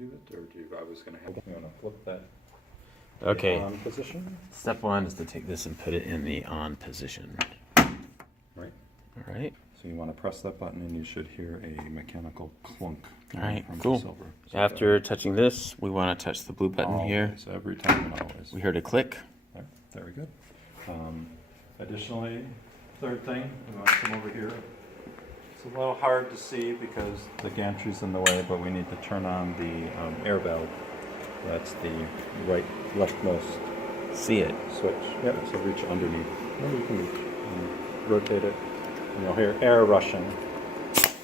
do it, or I was going to have you want to flip that Okay. on position? Step one is to take this and put it in the on position. Right. All right. So you want to press that button, and you should hear a mechanical clunk. All right, from cool. the silver. So After touching this, we want to touch the blue button here. always, every time and always. We heard a click. Right, very good. Additionally, third thing, we want to come over here. It's a little hard to see because the gantry's in the way, but we need to turn on the air valve. That's the leftmost See it. switch. Yep, so reach underneath. Or you can rotate it, and you'll hear air rushing. That's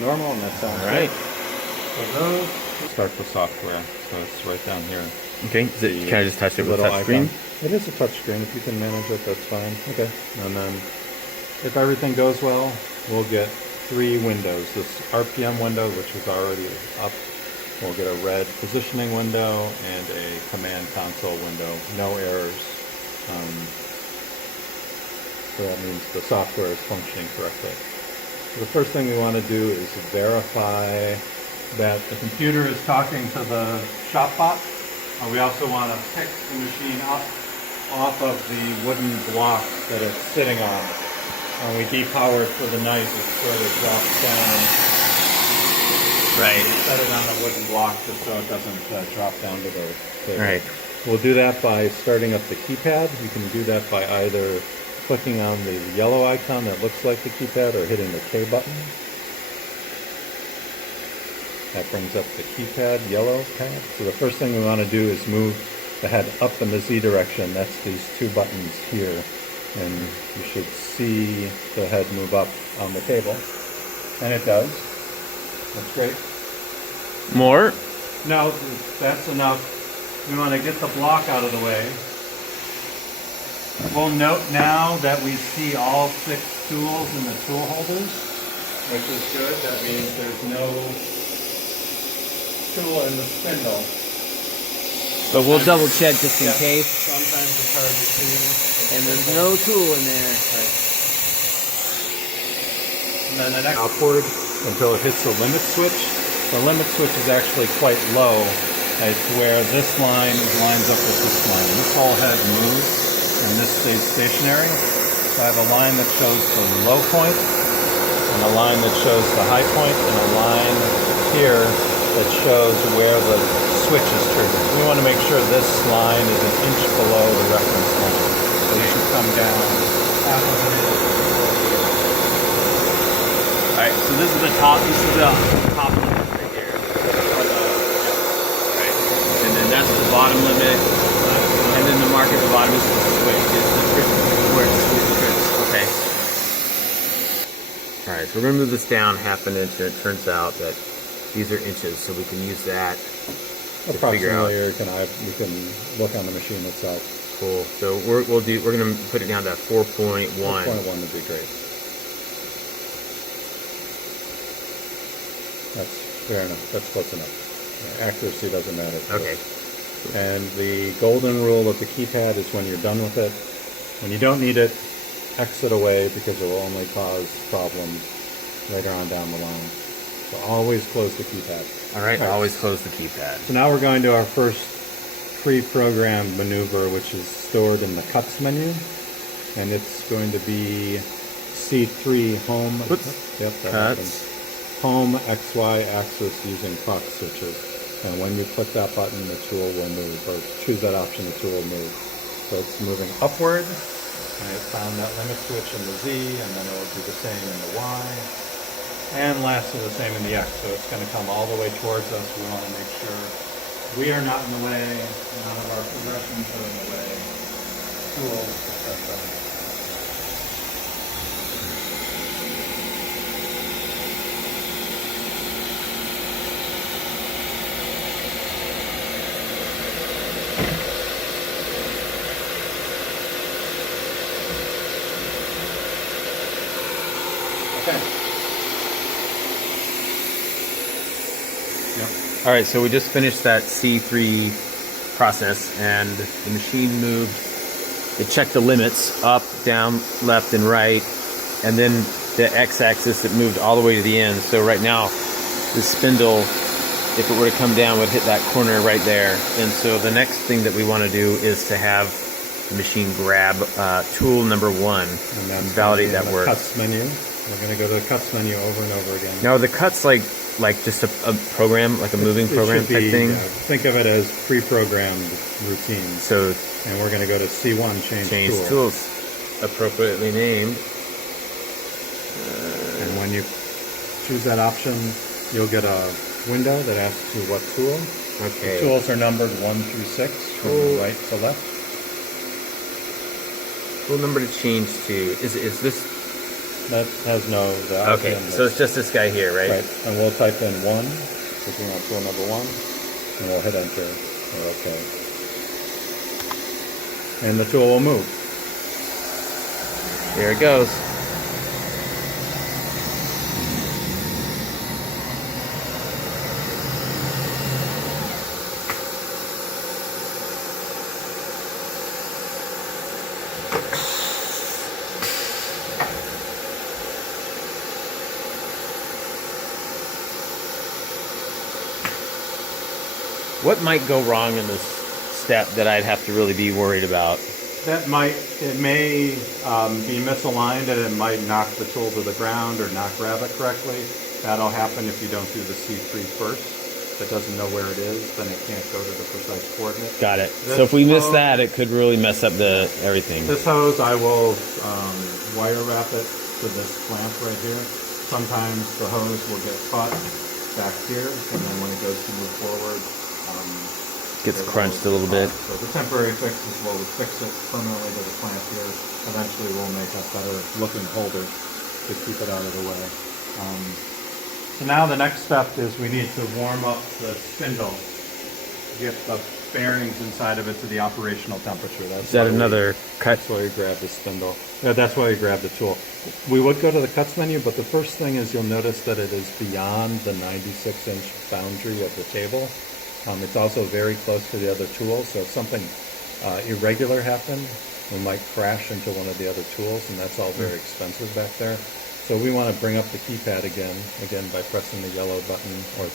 normal, and that sounds All right. good. So those start the software, so it's right down here. Okay. Can I just touch it with Little touch screen? icon. It is a touch screen. If you can manage it, that's fine. Okay. And then, if everything goes well, we'll get 3 windows. This RPM window, which is already up. We'll get a red positioning window and a command console window. No errors. So that means the software is functioning correctly. So the first thing we want to do is verify that the computer is talking to the Shopbot. We also want to pick the machine up off of the wooden block that it's sitting on. When we depower it for the night, it sort of drops down. Right. Set it on a wooden block just so it doesn't drop down to the table. Right. We'll do that by starting up the keypad. You can do that by either clicking on the yellow icon that looks like the keypad or hitting the K button. That brings up the keypad, yellow pad. So the first thing we want to do is move the head up in the Z direction. That's these 2 buttons here. And you should see the head move up on the table. And it does. That's great. More. No, that's enough. We want to get the block out of the way. We'll note now that we see all 6 tools in the tool holders, which is good. That means there's no tool in the spindle. But we'll double check just in case. Sometimes it's hard to see. And there's no tool in there. Right. And then the next upward until it hits the limit switch. The limit switch is actually quite low. It's where this line lines up with this line. This whole head moves and this stays stationary. So I have a line that shows the low point and a line that shows the high point and a line here that shows where the switch is triggered. We want to make sure this line is an inch below the reference line. So you should come down half of an inch. Alright, so this is the top. This is the top limit right here. Right. And then that's the bottom limit. And then the mark at the bottom is the switch. Is the trip where the switch trips. Okay. Alright, so we're going to move this down half an inch, and it turns out that these are inches, so we can use that to figure out. Approximately, you can look on the machine itself. Cool. So we're going to put it down to 4.1. 4.1 would be great. That's fair enough. That's close enough. Accuracy doesn't matter. Okay. And the golden rule of the keypad is when you're done with it, when you don't need it, exit away because it will only cause problems later on down the line. So always close the keypad. All right. Always close the keypad. So now we're going to our first pre-programmed maneuver, which is stored in the cuts menu. And it's going to be C3 home. Whoops. Yep, that happens. Home XY axis using clock switches. And when you click that button, the tool will move, or choose that option, the tool will move. So it's moving upward. And it found that limit switch in the Z, and then it will do the same in the Y. And lastly, the same in the X. So it's going to come all the way towards us. We want to make sure we are not in the way, none of our progressions are in the way. Tools, etc. Okay. Yep. All right, so we just finished that C3 process, and the machine moved. It checked the limits up, down, left, and right, and then the x-axis it moved all the way to the end. So right now, the spindle if it were to come down, would hit that corner right there. And so the next thing that we want to do is to have the machine grab tool number 1 And and validate that work. Cuts menu. We're going to go to the cuts menu over and over again. Now the cuts like just a program, like a moving program type thing. Think of it as pre-programmed routines. So And we're going to go to C1, change tool. tools, appropriately named. And when you choose that option, you'll get a window that asks you what tool. Okay. The tools are numbered 1 through 6 from right to left. Tool number to change to is this? That has no. Okay, so it's just this guy here, right? Right, and we'll type in 1, clicking on tool number 1, and we'll hit enter. Or OK. And the tool will move. There it goes. What might go wrong in this step that I'd have to really be worried about? It may be misaligned, and it might knock the tool to the ground or not grab it correctly. That'll happen if you don't do the C3 first. If it doesn't know where it is, then it can't go to the precise coordinate. Got it. So if we miss that, it could really mess up the everything. This hose, I will wire wrap it to this clamp right here. Sometimes the hose will get caught back here, and then when it goes to move forward, Gets crunched a little bit. So the temporary fix is we'll fix it permanently to the clamp here. Eventually we'll make a better looking holder to keep it out of the way. So now the next step is we need to warm up the spindle. Get the bearings inside of it to the operational temperature. Is that another cut? That's why you grab the spindle. Yeah, that's why you grab the tool. We would go to the cuts menu, but the first thing is you'll notice that it is beyond the 96-inch boundary of the table. It's also very close to the other tools, so if something irregular happened, we might crash into one of the other tools, and that's all very expensive back there. So we want to bring up the keypad again by pressing the yellow button or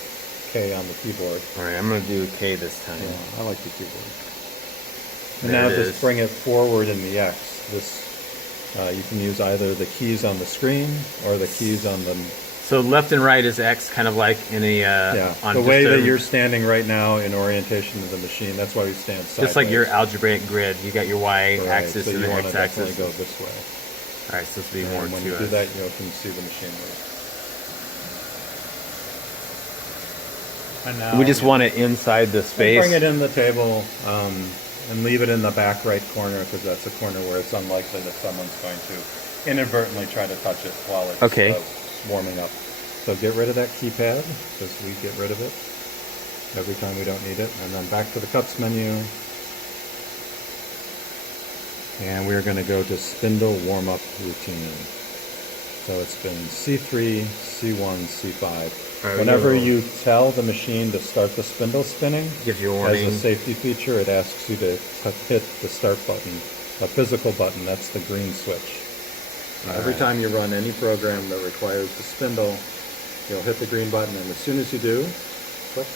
K on the keyboard. All right, I'm going to do K this time. Yeah, I like the keyboard. And There now it just is. bring it forward in the X. You can use either the keys on the screen or the keys on the... So left and right is X, kind of like in a... on the way just that you're standing right now in orientation of the machine, that's why we stand sideways. Just like your algebraic grid, you got your Y axis so and you the want X to axis. definitely go this way. All right, so this will be And more when to you us. do that, you can see the machine move. And now We just want it inside the space. bring it in the table and leave it in the back right corner, because that's a corner where it's unlikely that someone's going to inadvertently try to touch it while it's warming up. So get rid of that keypad, because we get rid of it every time we don't need it. And then back to the cuts menu. And we're going to go to spindle warm-up routine. So it's been C3, C1, C5. Whenever you tell the machine to start the spindle spinning, gives you a warning. as a safety feature, it asks you to hit the start button, a physical button. That's the green switch. Every time you run any program that requires the spindle, you'll hit the green button, and as soon as you do, click,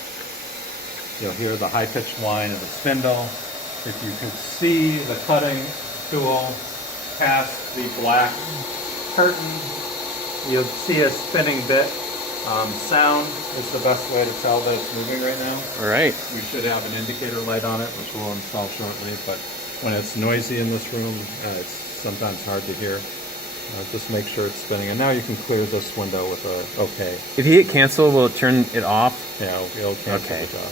you'll hear the high-pitched whine of the spindle. If you could see the cutting tool past the black curtain, you'll see a spinning bit. Sound is the best way to tell that it's moving right now. All right. We should have an indicator light on it, which we'll install shortly, but when it's noisy in this room, it's sometimes hard to hear. Just make sure it's spinning. And now you can clear this window with a OK. If you hit cancel, will it turn it off? Yeah, it'll cancel the job.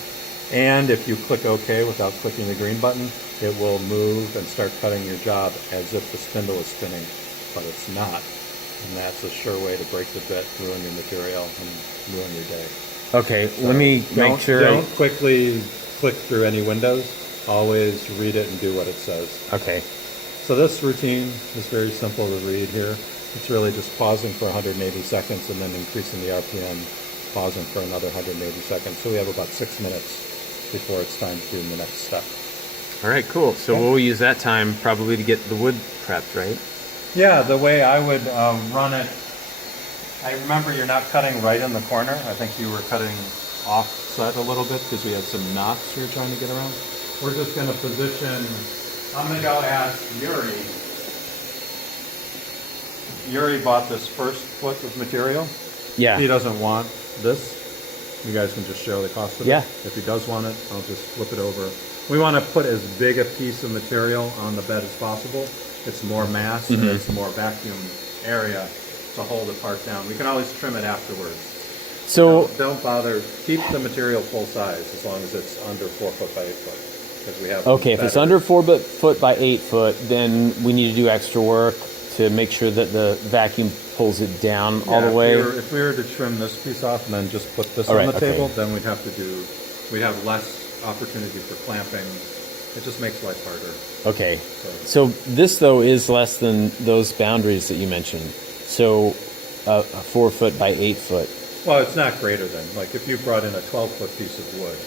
And if you click OK without clicking the green button, it will move and start cutting your job as if the spindle is spinning, but it's not. And that's a sure way to break the bit, ruin your material, and ruin your day. Okay, so let me make sure. Don't quickly click through any windows. Always read it and do what it says. Okay. So this routine is very simple to read here. It's really just pausing for 180 seconds and then increasing the RPM, pausing for another 180 seconds. So we have about 6 minutes before it's time to do the next step. All right, cool. So we'll use that time probably to get the wood prepped, right? Yeah, the way I would run it, I remember you're not cutting right in the corner. I think you were cutting offset a little bit because we had some knots we were trying to get around. We're just going to position, I'm going to go ask Yuri. Yuri bought this first foot of material. Yeah. He doesn't want this. You guys can just show the cost of Yeah. it. If he does want it, I'll just flip it over. We want to put as big a piece of material on the bed as possible. It's more mass and it's more vacuum area to hold the part down. We can always trim it afterwards. So Don't bother. Keep the material full size as long as it's under 4 foot by 8 foot. Because we have okay, if it's under 4 foot by 8 foot, then we need to do extra work to make sure that the vacuum pulls it down all the way. If we were to trim this piece off and then just put this All on right, the table, okay. then we'd have less opportunity for clamping. It just makes life harder. Okay. So this though is less than those boundaries that you mentioned. So a 4 foot by 8 foot. Well, it's not greater than, like if you brought in a 12-foot piece of wood,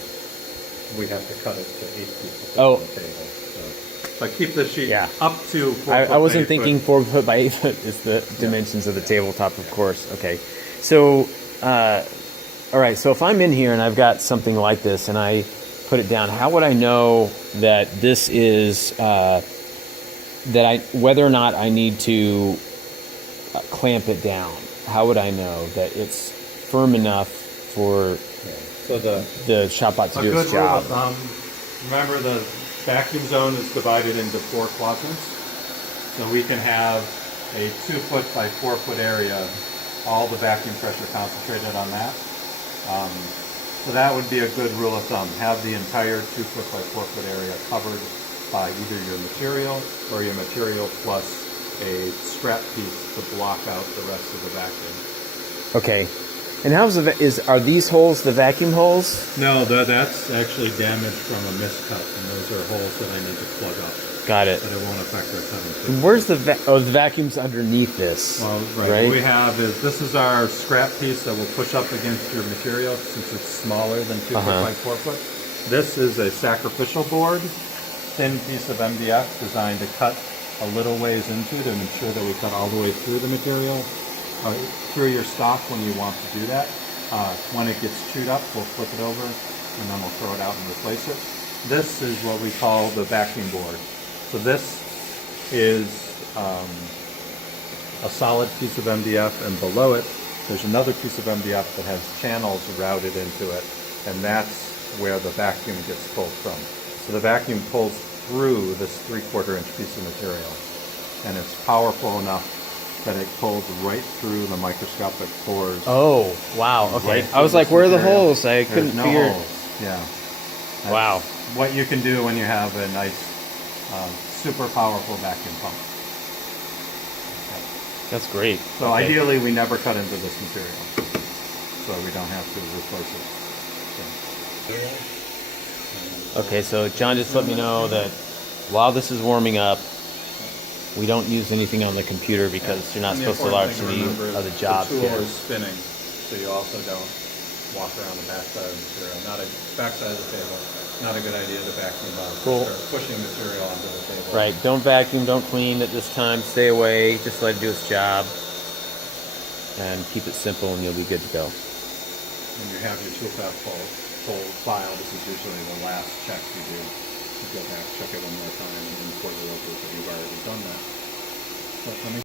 we'd have to cut it to 8 feet to put Oh. on the table. So keep the sheet up to 4 foot I wasn't by 8 thinking foot. 4 foot by 8 foot is the dimensions of the tabletop, of course. Okay. So, all right. So if I'm in here and I've got something like this and I put it down, how would I know that this is, whether or not I need to clamp it down? How would I know that it's firm enough for So the Shopbot to a do good its rule job? of thumb, remember the vacuum zone is divided into 4 quadrants. So we can have a 2 foot by 4 foot area, all the vacuum pressure concentrated on that. So that would be a good rule of thumb. Have the entire 2 foot by 4 foot area covered by either your material or your material plus a strap piece to block out the rest of the vacuum. Okay. And are these holes the vacuum holes? No, that's actually damage from a miscut, and those are holes that I need to plug up. Got it. But it won't affect our 750. And where's the vacuum's underneath this? Well, right. What we have is, this is our scrap piece that will push up against your material since it's smaller than 2 foot by 4 foot. This is a sacrificial board, thin piece of MDF designed to cut a little ways into it and ensure that we cut all the way through the material, through your stock when you want to do that. When it gets chewed up, we'll flip it over and then we'll throw it out and replace it. This is what we call the vacuum board. So this is a solid piece of MDF, and below it there's another piece of MDF that has channels routed into it, and that's where the vacuum gets pulled from. So the vacuum pulls through this 3/4 inch piece of material, and it's powerful enough that it pulls right through the microscopic pores. Oh, wow. Okay. Right I was through like, this where are the material. holes? I There's couldn't no figure. holes. Yeah. That's Wow. what you can do when you have a nice, super powerful vacuum pump. That's great. So Okay. ideally, we never cut into this material, so we don't have to replace it. Okay, so John just let me know that while this is warming up, we don't use anything on the computer because you're not And the supposed to important large thing to any remember is of the job The tool here. is spinning, so you also don't walk around the backside of the material. Backside of the table. Not a good idea to vacuum up. Cool. Start pushing material onto the table. Right, don't vacuum, don't clean at this time, stay away, just let it do its job, and keep it simple and you'll be good to go. When you have your toolpath full file, this is usually the last check you do. You go back, check it one more time, and import it over, but you've already done that. But let me